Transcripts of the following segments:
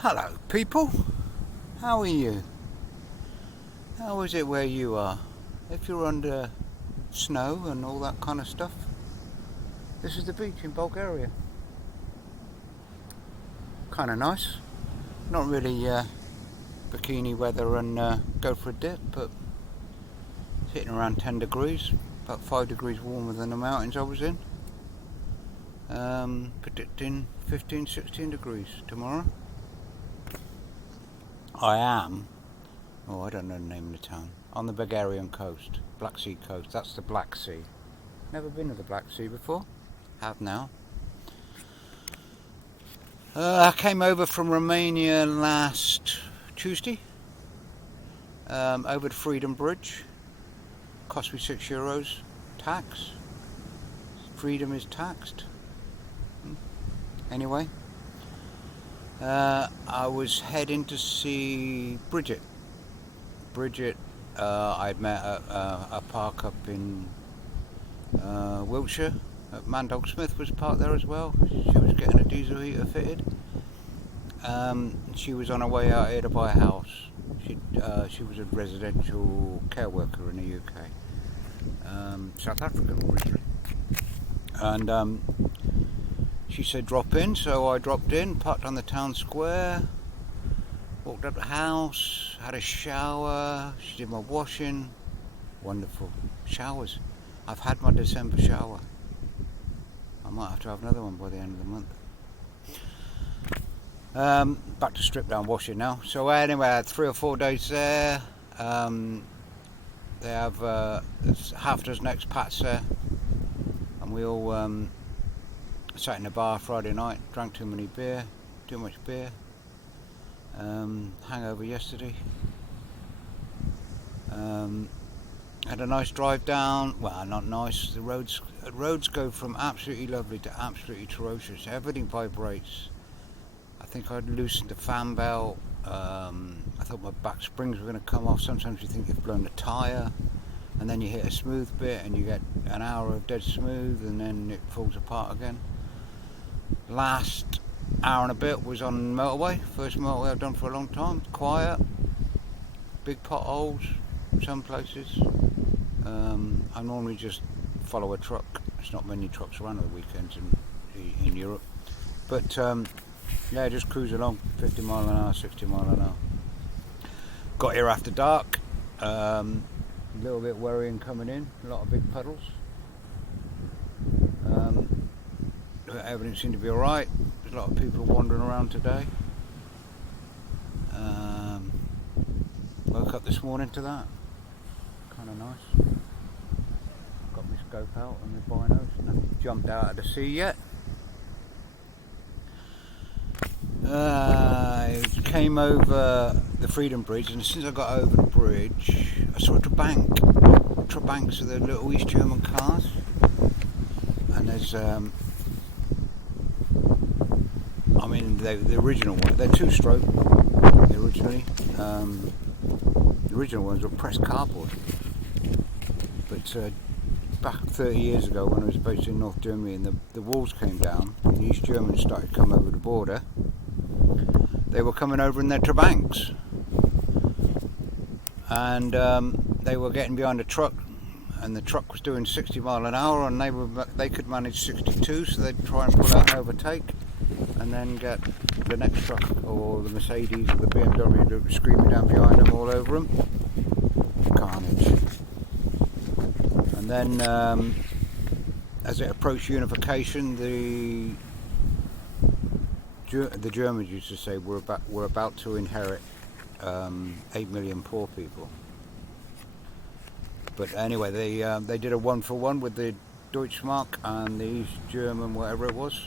Hello people, how are you? How is it where you are? If you're under snow and all that kind of stuff, this is the beach in Bulgaria. Kind of nice. Not really bikini weather and go for a dip, but it's hitting around 10 degrees, about 5 degrees warmer than the mountains I was in. Predicting 15-16 degrees tomorrow. I don't know the name of the town, on the Bulgarian coast, Black Sea coast. That's the Black Sea. Never been to the Black Sea before. Have now. I came over from Romania last Tuesday, over the Freedom Bridge. Cost me €6. Tax. Freedom is taxed. Anyway, I was heading to see Bridget. I'd met at a park up in Wiltshire. Mandog Smith was parked there as well. She was getting a diesel heater fitted. She was on her way out here to buy a house. She was a residential care worker in the UK, South African originally, and she said drop in, so I dropped in, parked on the town square, walked up the house, had a shower, she did my washing. Wonderful. Showers. I've had my December shower. I might have to have another one by the end of the month. Back to strip down washing now. So anyway, I had 3 or 4 days there. They have half a dozen expats there, and we all sat in the bar Friday night, drank too much beer. Hangover yesterday. Had a nice drive down. Well, not nice. The roads go from absolutely lovely to absolutely atrocious. Everything vibrates. I think I'd loosened the fan belt. I thought my back springs were going to come off. Sometimes you think you've blown a tyre, and then you hit a smooth bit and you get an hour of dead smooth, and then it falls apart again. Last hour and a bit was on motorway. First motorway I've done for a long time. Quiet. Big potholes some places. I normally just follow a truck. There's not many trucks around on the weekends in Europe. But yeah, just cruise along, 50 mile an hour, 60 mile an hour. Got here after dark. A little bit worrying coming in. A lot of big puddles. Everything seemed to be alright. There's a lot of people wandering around today. Woke up this morning to that. Kind of nice. Got my scope out and my binos. Nothing jumped out of the sea yet. I came over the Freedom Bridge, and as soon as I got over the bridge, I saw a Trabank. Trabanks are the little East German cars, and there's the original one. They're two-stroke originally. The original ones were pressed cardboard, but back 30 years ago when I was based in North Germany and the walls came down and the East Germans started to come over the border, they were coming over in their Trabanks, and they were getting behind a truck, and the truck was doing 60 mile an hour, and they could manage 62, so they'd try and pull out and overtake, and then get the next truck or the Mercedes or the BMW that was screaming down behind them all over them. Carnage. And then as it approached unification, the Germans used to say we're about to inherit 8 million poor people. But anyway, they did a 1-for-1 with the Deutschmark and the East German, whatever it was.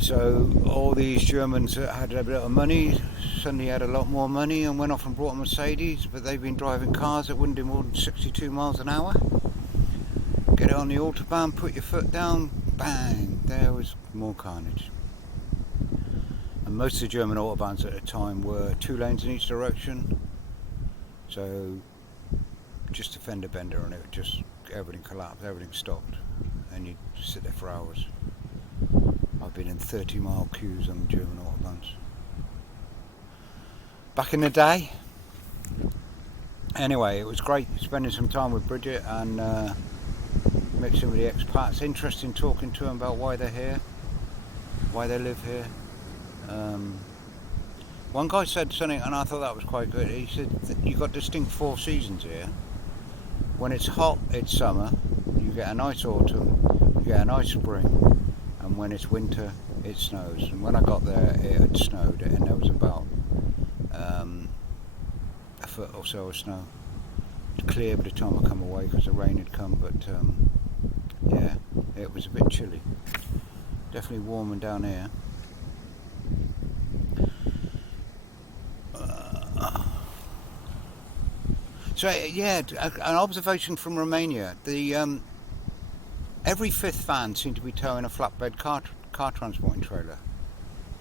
So all the East Germans that had a bit of money suddenly had a lot more money and went off and bought a Mercedes, but they've been driving cars that wouldn't do more than 62 miles an hour. Get it on the autobahn, put your foot down, bang, there was more carnage. And most of the German autobahns at the time were 2 lanes in each direction, so just a fender bender and it everything collapsed, everything stopped, and you'd sit there for hours. I've I've been in 30-mile queues on German autobahns. Back in the day. Anyway, it was great spending some time with Bridget and mixing with the expats. Interesting talking to them about why they're here, why they live here. One guy said something, and I thought that was quite good. He said you've got distinct 4 seasons here. When it's hot, it's summer. You get a nice autumn. You get a nice spring. And when it's winter, it snows. And when I got there, it had snowed, and there was about a foot or so of snow. It was clear by the time I come away because the rain had come, but yeah, it was a bit chilly. Definitely warmer down here. So yeah, an observation from Romania. The every 5th van seemed to be towing a flatbed car transporting trailer.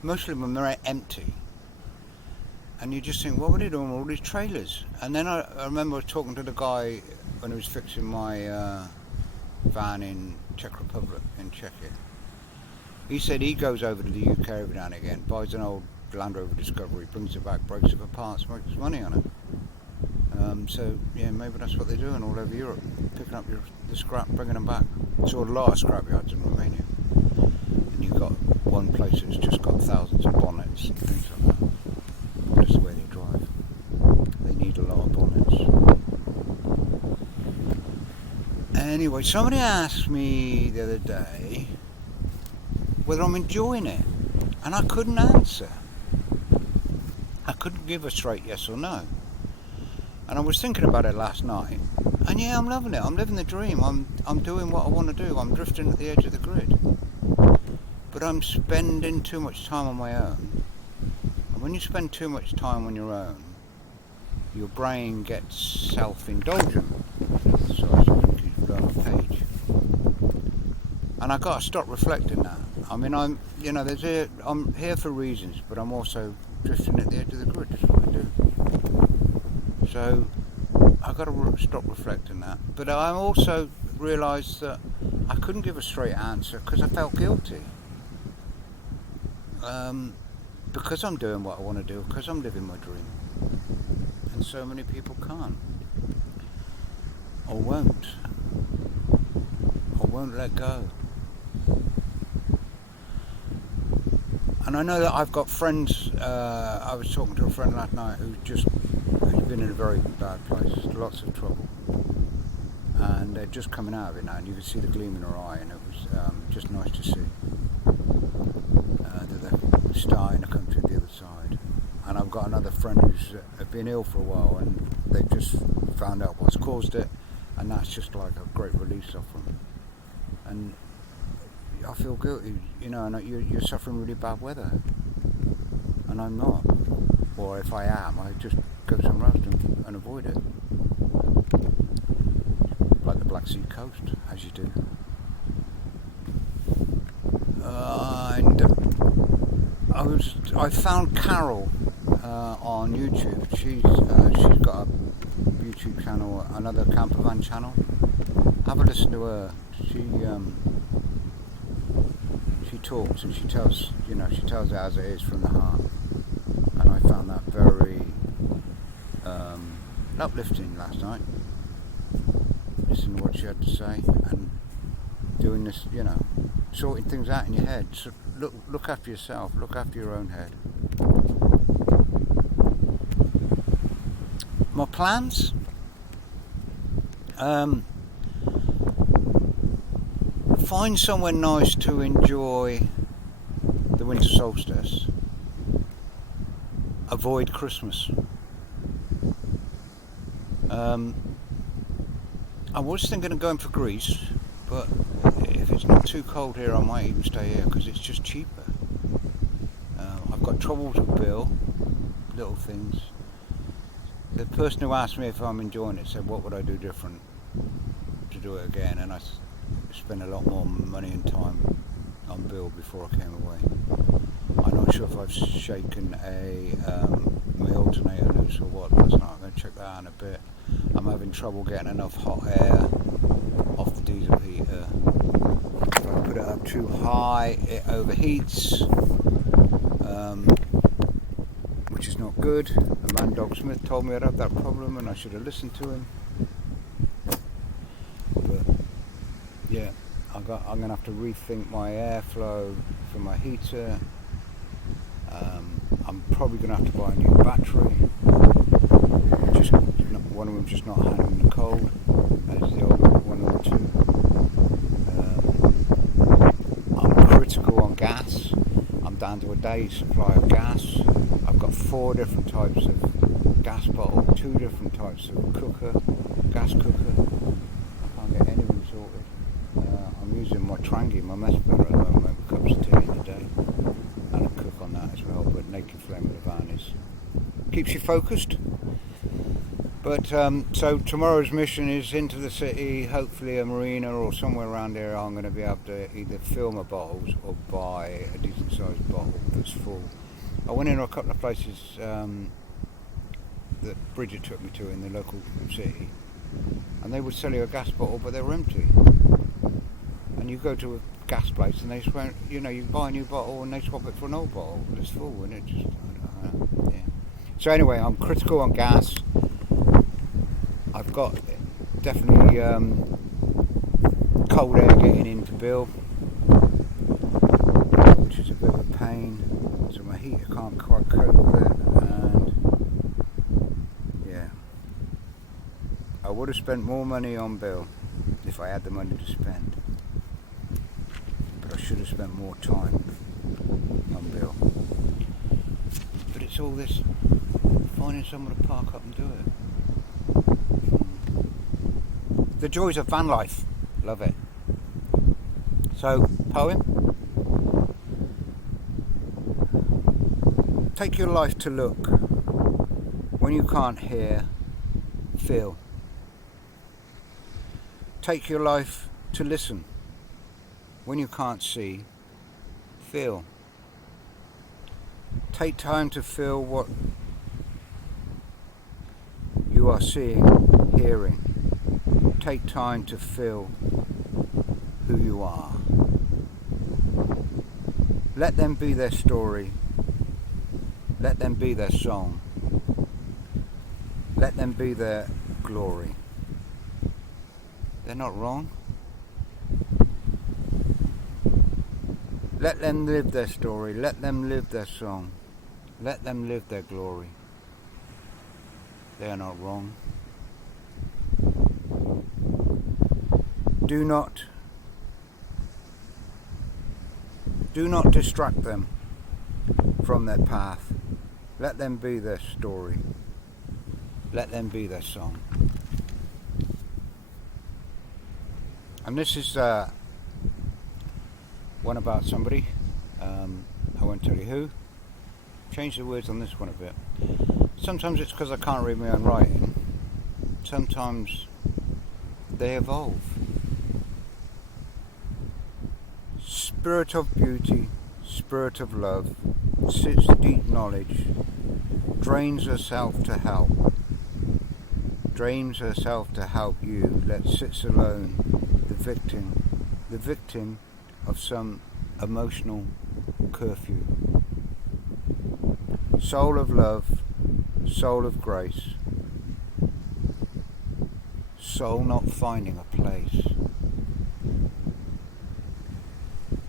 Most of them are empty. And you just think, what were they doing with all these trailers? And then I remember talking to the guy when he was fixing my van in Czech Republic, in Czechia. He said he goes over to the UK every now and again, buys an old Land Rover Discovery, brings it back, breaks it apart, makes money on it. So yeah, maybe that's what they're doing all over Europe, picking up the scrap, bringing them back. Saw a lot of scrapyards in Romania, and you've got one place that's just got thousands of bonnets and things like that. That's the way they drive. They need a lot of bonnets. Anyway, somebody asked me the other day whether I'm enjoying it, and I couldn't answer. I couldn't give a straight yes or no. And I was thinking about it last night, and yeah, I'm loving it. I'm living the dream. I'm doing what I want to do. I'm drifting at the edge of the grid. But I'm spending too much time on my own. And when you spend too much time on your own, your brain gets self-indulgent. So I should keep going on page. And I got to stop reflecting that. I mean, I'm here for reasons, but I'm also drifting at the edge of the grid. That's what I do. So I've got to stop reflecting that. But I also realised that I couldn't give a straight answer because I felt guilty. Because I'm doing what I want to do, because I'm living my dream. And so many people can't. Or won't. Or won't let go. And I know that I've got friends, I was talking to a friend last night who's been in a very bad place, lots of trouble. And they're just coming out of it now, and you could see the gleam in her eye, and it was just nice to see that they're starting to come to the other side. And I've got another friend who's been ill for a while, and they've just found out what's caused it, and that's just like a great release off them. And I feel guilty, and you're suffering really bad weather, and I'm not. Or if I am, I just go somewhere else and avoid it. Like the Black Sea coast, as you do. And I found Carol on YouTube. She's got a YouTube channel, another campervan channel. Have a listen to her. She talks and she tells it as it is from the heart, and I found that very uplifting last night. Listening to what she had to say and doing this, sorting things out in your head. So look after yourself, look after your own head. My plans? Find somewhere nice to enjoy the winter solstice. Avoid Christmas. I was thinking of going for Greece, but if it's not too cold here, I might even stay here because it's just cheaper. I've got troubles with Bill, little things. The person who asked me if I'm enjoying it said, what would I do different to do it again? And I spent a lot more money and time on Bill before I came away. I'm not sure if I've shaken my alternator loose or what last night. I'm going to check that out in a bit. I'm having trouble getting enough hot air off the diesel heater. If I put put it up too high, it overheats, which is not good. A man, Dog Smith, told me I'd have that problem and I should have listened to him. But yeah, I'm going to have to rethink my airflow for my heater. I'm probably going to have to buy a new battery. One of them's just not handling the cold, as the old one of the two. I'm critical on gas. I'm down to a day's supply of gas. I've got 4 different types of gas bottle, 2 different types of gas cooker. I can't get anything sorted. I'm using my Trangi, my mess burner at the moment, with cups of tea in the day, and I cook on that as well. But naked flame in the van keeps you focused. But so tomorrow's mission is into the city, hopefully a marina or somewhere around there. I'm going to be able to either fill my bottles or buy a decent sized bottle that's full. I went in a couple of places that Bridget took me to in the local city, and they would sell you a gas bottle, but they were empty. And you go to a gas place and they swap, you buy a new bottle and they swap it for an old bottle that's full, and it just, I don't know, yeah. So anyway, I'm critical on gas. I've got definitely cold air getting into Bill, which is a bit of a pain. So my heater can't quite cope with it, and yeah, I would have spent more money on Bill if I had the money to spend, but I should have spent more time on Bill. But it's all this finding someone to park up and do it. The joys of van life, love it. So, poem. Take your life to look. When you can't hear, feel. Take your life to listen. When you can't see, feel. Take time to feel what you are seeing, hearing. Take time to feel who you are. Let them be their story. Let them be their song. Let them be their glory. They're not wrong. Let them live their story. Let them live their song. Let them live their glory. They are not wrong. Do not distract them from their path. Let them be their story. Let them be their song. And this is one about somebody. I won't tell you who. Change the words on this one a bit. Sometimes it's because I can't read my own writing. Sometimes they evolve. Spirit of beauty, spirit of love, sits deep knowledge, drains herself to help you, let sits alone, the victim of some emotional curfew. Soul of love, soul of grace, soul not finding a place.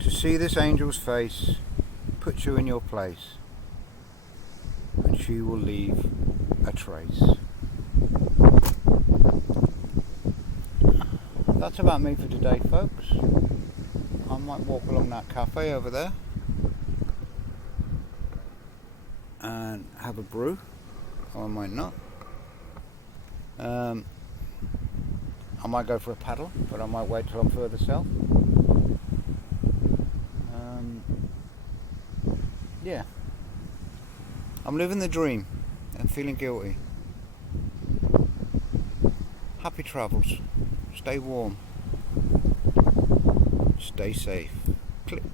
To see this angel's face, put you in your place, and she will leave a trace. That's about me for today, folks. I might walk along that cafe over there and have a brew, or I might not. I might go for a paddle, but I might wait till I'm further south. Yeah, I'm living the dream and feeling guilty. Happy travels. Stay warm. Stay safe. Click.